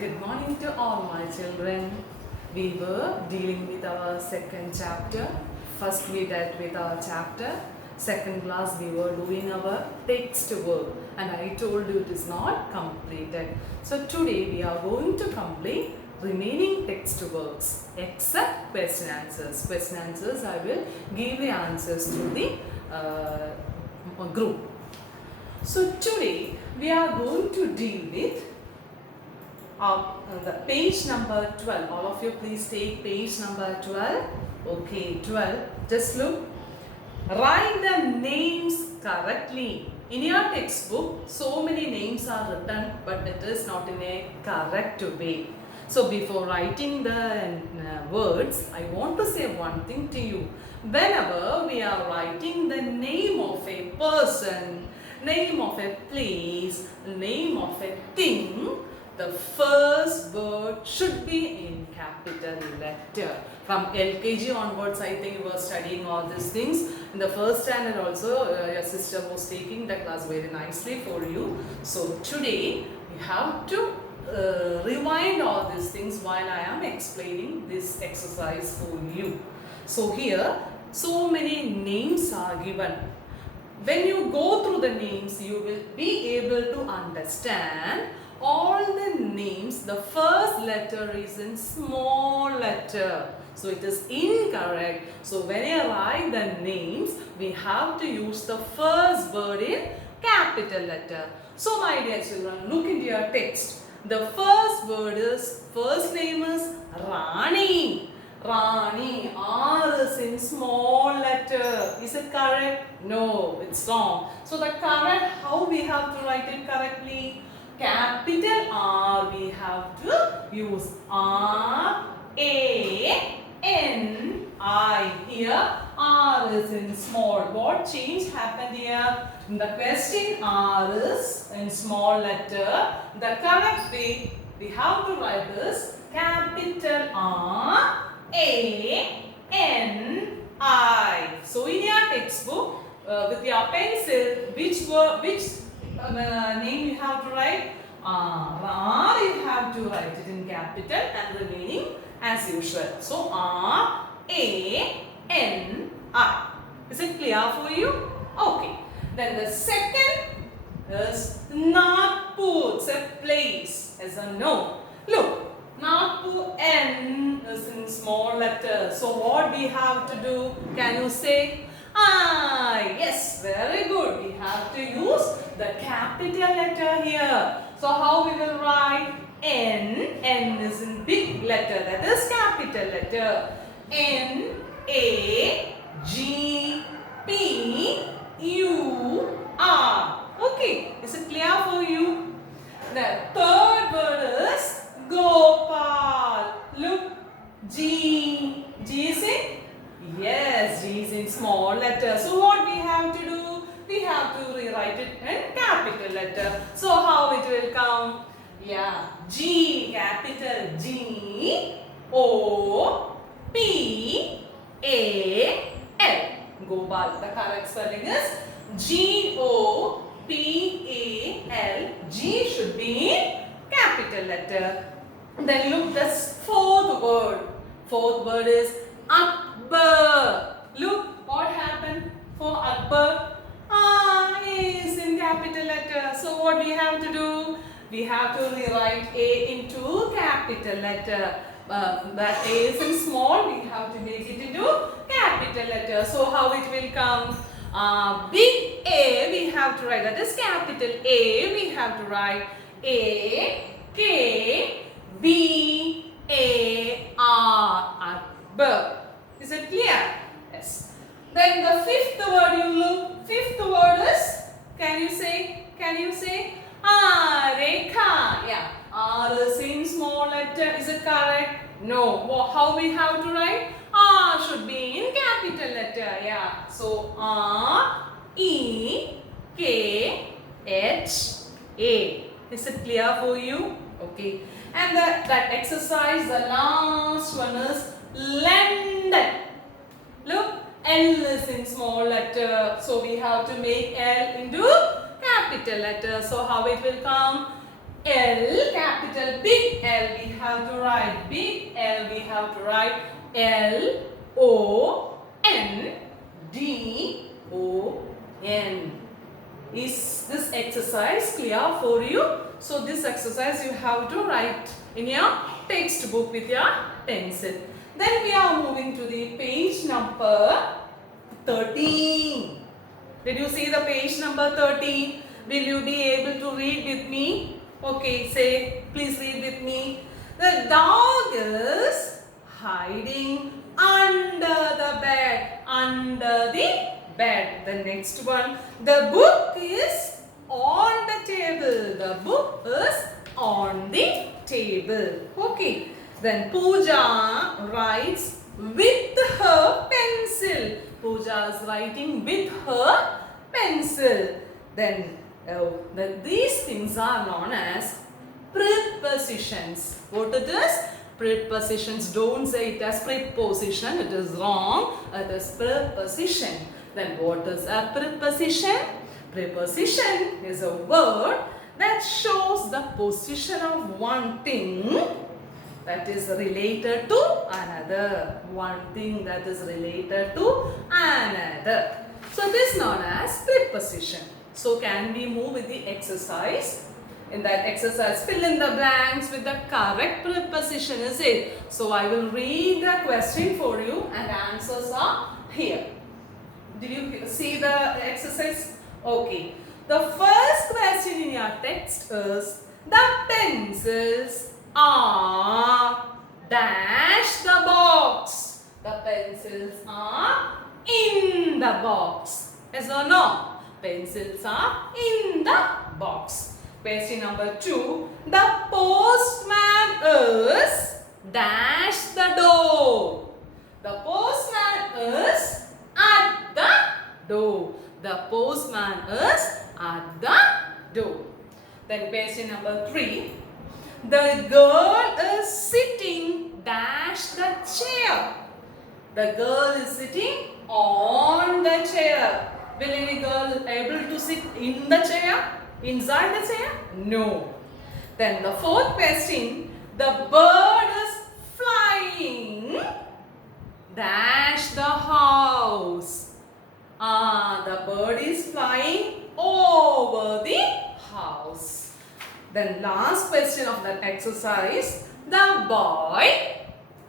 Good morning to all my children. We were dealing with our second chapter. First we dealt with our chapter. Second class we were doing our text work and I told you it is not completed. So today we are going to complete remaining text works except question answers. Question answers I will give the answers to the group. So today we are going to deal with the page number 12. All of you please take page number 12. Okay, 12. Just look. Write the names correctly. In your textbook, so many names are written, but it is not in a correct way. So before writing the words, I want to say one thing to you. Whenever we are writing the name of a person, name of a place, name of a thing, the first word should be in capital letter. From LKG onwards, I think you were studying all these things. In the first standard also, your sister was taking the class very nicely for you. So today, you have to rewind all these things while I am explaining this exercise for you. So here, so many names are given. When you go through the names, you will be able to understand all the names. The first letter is in small letter. So it is incorrect. So when you write the names, we have to use the first word in capital letter. So my dear children, look into your text. The first name is Rani. Rani, R is in small letter. Is it correct? No, it's wrong. So the correct, how we have to write it correctly? Capital R we have to use. R-A-N-I. Here R is in small. What change happened here? In the question R is in small letter. The correct way we have to write this capital R-A-N-I. So in your textbook with your pencil, which name you have to write? R you have to write it in capital and remaining as usual. So R-A-N-I. Is it clear for you? Okay. Then the second is Nagpur. It's a place. As a no. Look. Nagpur N is in small letter. So what we have to do? Can you say? Yes, very good. We have to use the capital letter here. So how we will write? N. N is in big letter. That is capital letter. N-A-G-P-U-R. Okay. Is it clear for you? The third word is Gopal. Look. G. G is in? Yes, G is in small letter. So what we have to do? We have to rewrite it in capital letter. So how it will come? Yeah, G, capital G, O, P, A, L. Gopal. The correct spelling is G, O, P, A, L. G should be in capital letter. Then look, this fourth word. Fourth word is Akbar. Look what happened for Akbar. A is in capital letter. So what we have to do? We have to rewrite A into capital letter. That A is in small. We have to make it into capital letter. So how it will come? Big A we have to write. That is capital A. We have to write A, K, B, A, R. Akbar. Is it clear? Yes. Then the fifth word you look. Fifth word is, can you say? Rekha. Yeah. R is in small letter. Is it correct? No. How we have to write? R should be in capital letter. Yeah. So R-E-K-H-A. Is it clear for you? Okay. And that exercise, the last one is London. Look, L is in small letter. So we have to make L into capital letter. So how it will come? L, capital big L, we have to write big L, we have to write L O N D O N. Is this exercise clear for you? So this exercise you have to write in your textbook with your pencil. Then we are moving to the page number 13. Did you see the page number 13? Will you be able to read with me? Okay, say, please read with me. The dog is hiding under the bed. Under the bed. The next one. The book is on the table. The book is on the table. Okay. Then Pooja writes with her pencil. Pooja is writing with her pencil. Then these things are known as prepositions. What it is? Prepositions. Don't say it as preposition. It is wrong. It is preposition. Then what is a preposition? Preposition is a word that shows the position of one thing that is related to another. One thing that is related to another. So it is known as preposition. So can we move with the exercise? In that exercise, fill in the blanks with the correct preposition, is it? So I will read the question for you and answers are here. Did you see the exercise? Okay. The first question in your text is, the pencils are dash the box. The pencils are in the box. Yes or no? Pencils are in the box. Question number 2. The postman is dash the door. The postman is at the door. The postman is at the door. Then question number 3. The girl is sitting dash the chair. The girl is sitting on the chair. Will any girl able to sit in the chair? Inside the chair? No. Then the fourth question. The bird is flying dash the house. The bird is flying over the house. Then last question of that exercise. The boy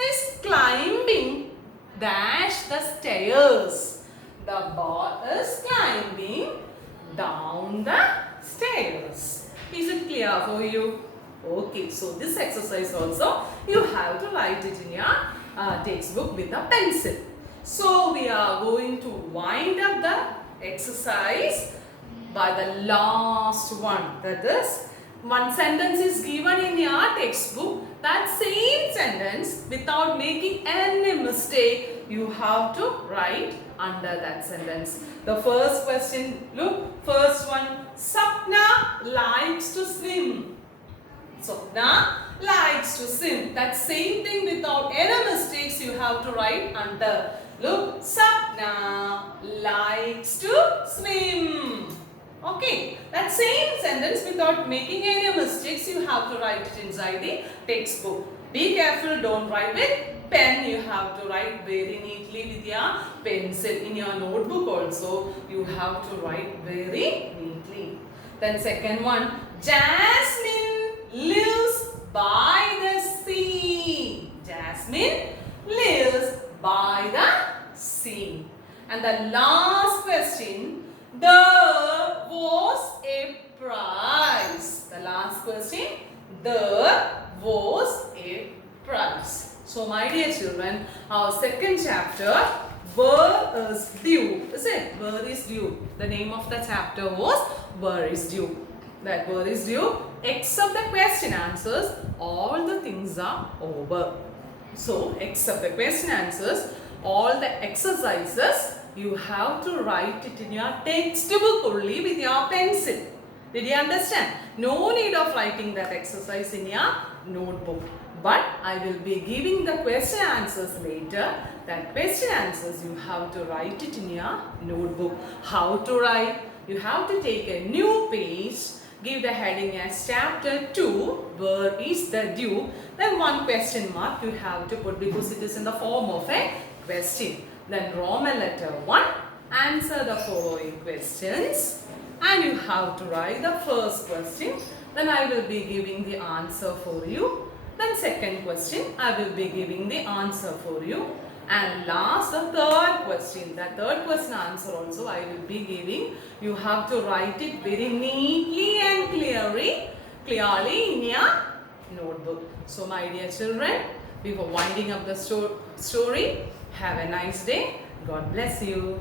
is climbing dash the stairs. The boy is climbing down the stairs. Is it clear for you? Okay, so this exercise also you have to write it in your textbook with a pencil. So we are going to wind up the exercise by the last one. That is, one sentence is given in your textbook. That same sentence, without making any mistake, you have to write under that sentence. The first question, look, first one, Sapna likes to swim. Sapna likes to swim. That same thing, without any mistakes, you have to write under. Look, Sapna likes to swim. Okay, that same sentence, without making any mistakes, you have to write it inside the textbook. Be careful, don't write with pen. You have to write very neatly with your pencil. In your notebook also, you have to write very neatly. Then second one, Jasmine lives by the sea. Jasmine lives by the sea. And the last question, there was a prize. The last question, there was a prize. So my dear children, our second chapter, Where is Due? Is it? Where is Due? The name of the chapter was Where is Due? That where is due? Except the question answers, all the things are over. So except the question answers, all the exercises, you have to write it in your textbook only with your pencil. Did you understand? No need of writing that exercise in your notebook. But I will be giving the question answers later. That question answers you have to write it in your notebook. How to write? You have to take a new page Give the heading as chapter 2, where is the dew? Then one question mark you have to put because it is in the form of a question. Then Roman letter 1, answer the following questions. And you have to write the first question. Then I will be giving the answer for you. Then second question, I will be giving the answer for you. And last, the third question. The third question answer also I will be giving. You have to write it very neatly and clearly in your notebook. So my dear children, before winding up the story, have a nice day. God bless you.